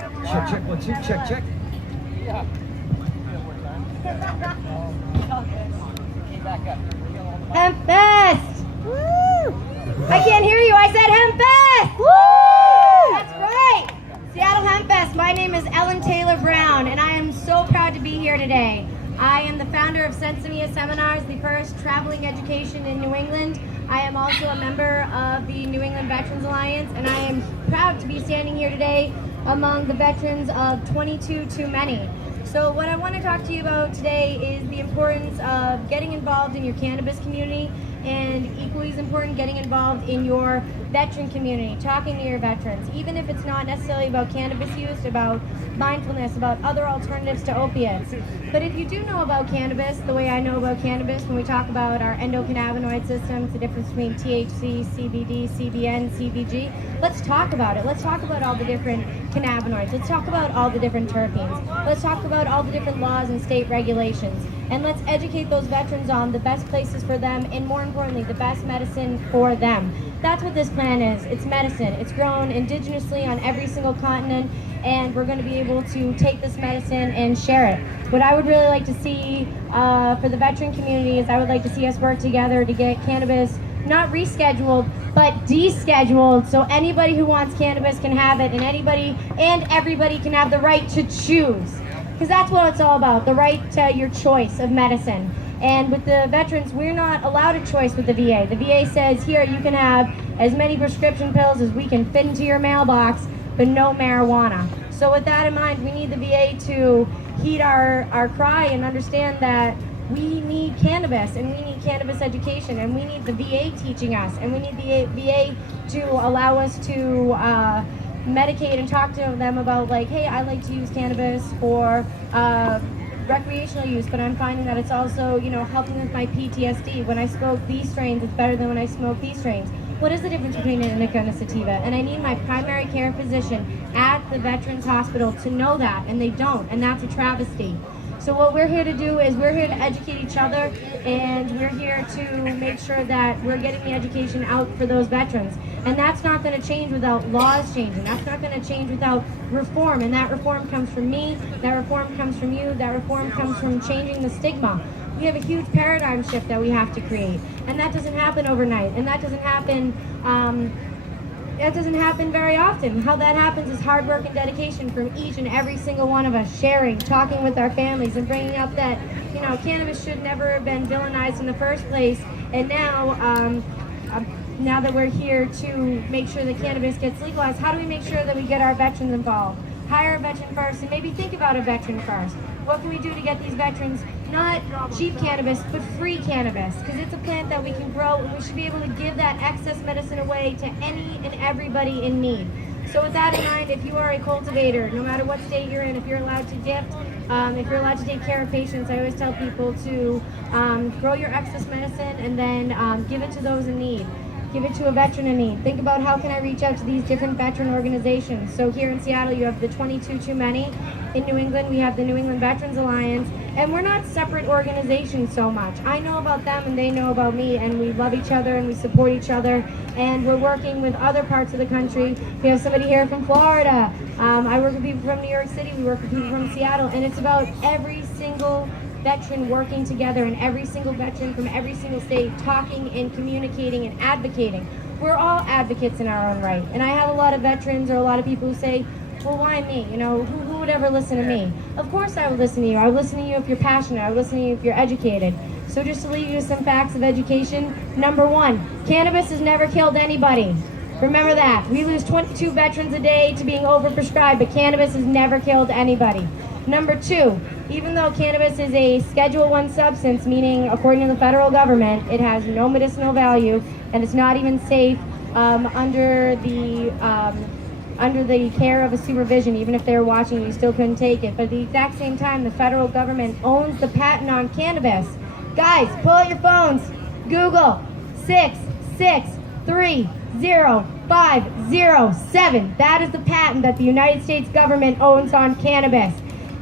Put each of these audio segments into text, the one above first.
Check, check, 1, 2, check, check. Yeah. Back up. Hempfest! Woo! I can't hear you. I said Hempfest! Woo! That's right. Seattle Hempfest. My name is Ellen Taylor Brown, and I am so proud to be here today. I am the founder of Sinsemilla Seminars, the first traveling education in New England. I am also a member of the New England Veterans Alliance, and I am proud to be standing here today among the veterans of 22 Too Many. So what I want to talk to you about today is the importance of getting involved in your cannabis community, and equally as important, getting involved in your veteran community, talking to your veterans, even if it's not necessarily about cannabis use, about mindfulness, about other alternatives to opiates. But if you do know about cannabis, the way I know about cannabis, when we talk about our endocannabinoid systems, the difference between THC, CBD, CBN, CBG, let's talk about it. Let's talk about all the different cannabinoids. Let's talk about all the different terpenes. Let's talk about all the different laws and state regulations. And let's educate those veterans on the best places for them, and more importantly, the best medicine for them. That's what this plan is. It's medicine. It's grown indigenously on every single continent, and we're going to be able to take this medicine and share it. What I would really like to see for the veteran community is I would like to see us work together to get cannabis not rescheduled, but descheduled, so anybody who wants cannabis can have it, and anybody and everybody can have the right to choose. Because that's what it's all about, the right to your choice of medicine. And with the veterans, we're not allowed a choice with the VA. The VA says, here, you can have as many prescription pills as we can fit into your mailbox, but no marijuana. So with that in mind, we need the VA to heed our cry and understand that we need cannabis, and we need cannabis education, and we need the VA teaching us, and we need the VA to allow us to medicate and talk to them about, like, hey, I like to use cannabis for recreational use, but I'm finding that it's also, helping with my PTSD. When I smoke these strains, it's better than when I smoke these strains. What is the difference between an indica and a sativa? And I need my primary care physician at the Veterans Hospital to know that, and they don't, and that's a travesty. So what we're here to do is we're here to educate each other, and we're here to make sure that we're getting the education out for those veterans. And that's not going to change without laws changing. That's not going to change without reform. And that reform comes from me, that reform comes from you, that reform comes from changing the stigma. We have a huge paradigm shift that we have to create. And that doesn't happen overnight. And that doesn't happen very often. How that happens is hard work and dedication from each and every single one of us, sharing, talking with our families, and bringing up that, cannabis should never have been villainized in the first place. And now that we're here to make sure that cannabis gets legalized, how do we make sure that we get our veterans involved? Hire a veteran first, and maybe think about a veteran first. What can we do to get these veterans not cheap cannabis, but free cannabis? Because it's a plant that we can grow, and we should be able to give that excess medicine away to any and everybody in need. So with that in mind, if you are a cultivator, no matter what state you're in, if you're allowed to gift, if you're allowed to take care of patients, I always tell people to grow your excess medicine and then give it to those in need. Give it to a veteran in need. Think about, how can I reach out to these different veteran organizations? So here in Seattle, you have the 22 Too Many. In New England, we have the New England Veterans Alliance. And we're not separate organizations so much. I know about them and they know about me, and we love each other and we support each other. And we're working with other parts of the country. We have somebody here from Florida. I work with people from New York City. We work with people from Seattle. And it's about every single veteran working together, and every single veteran from every single state talking and communicating and advocating. We're all advocates in our own right. And I have a lot of veterans, or a lot of people who say, well, why me? Who would ever listen to me? Of course I would listen to you. I would listen to you if you're passionate. I would listen to you if you're educated. So just to leave you with some facts of education. Number one, cannabis has never killed anybody. Remember that. We lose 22 veterans a day to being overprescribed, but cannabis has never killed anybody. Number two, even though cannabis is a Schedule I substance, meaning according to the federal government, it has no medicinal value, and it's not even safe under the care of a supervision. Even if they were watching, you still couldn't take it. But at the exact same time, the federal government owns the patent on cannabis. Guys, pull out your phones. Google 6630507. That is the patent that the United States government owns on cannabis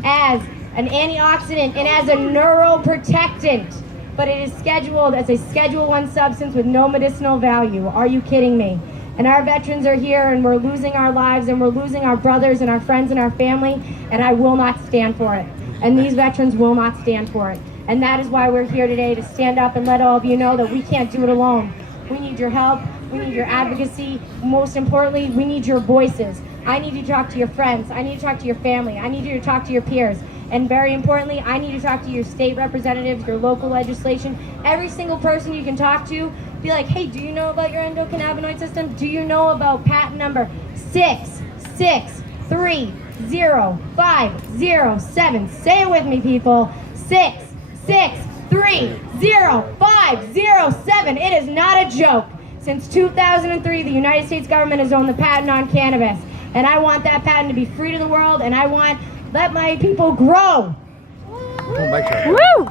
as an antioxidant and as a neuroprotectant. But it is scheduled as a Schedule I substance with no medicinal value. Are you kidding me? And our veterans are here, and we're losing our lives, and we're losing our brothers and our friends and our family, and I will not stand for it. And these veterans will not stand for it. And that is why we're here today, to stand up and let all of you know that we can't do it alone. We need your help. We need your advocacy. Most importantly, we need your voices. I need you to talk to your friends. I need you to talk to your family. I need you to talk to your peers. And very importantly, I need you to talk to your state representatives, your local legislation, every single person you can talk to. Be like, hey, do you know about your endocannabinoid system? Do you know about patent number 6630507? Say it with me, people. 6630507. It is not a joke. Since 2003, the United States government has owned the patent on cannabis. And I want that patent to be free to the world, and I want let my people grow. Woo!